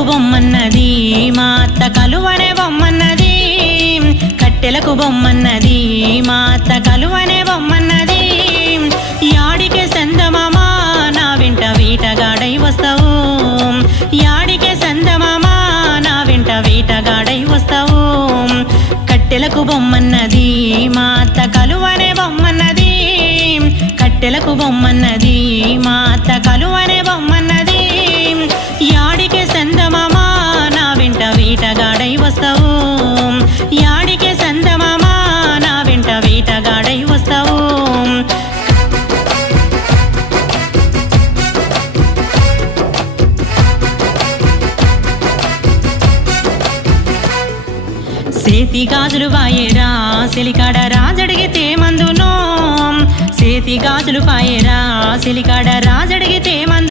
కట్టెలకు బొమ్మన్నది మా అత్త కలువనే బొమ్మన్నది, కట్టెలకు బొమ్మన్నది మా అత్త కలువనే బొమ్మన్నది. యాడికే సందమామా నా వెంట వీటగాడై వస్తావు, యాడికే సందమామా నా వెంట వీటగాడై వస్తావు. కట్టెలకు బొమ్మన్నది మా అత్త కలువనే బొమ్మన్నది, కట్టెలకు బొమ్మన్నది మా అత్త కలువనే బొమ్మన్నది. యాడికే సందమామా నా వెంట వీటగాడై వస్తావు, యాడికే సందమామా నా వెంట వీటగాడై వస్తావు. సేతి గాజులు పాయేరా సిలికాడ రాజడిగితే మందును, సేతి గాజులు పాయేరా సిలికాడ రాజడిగితే మందు.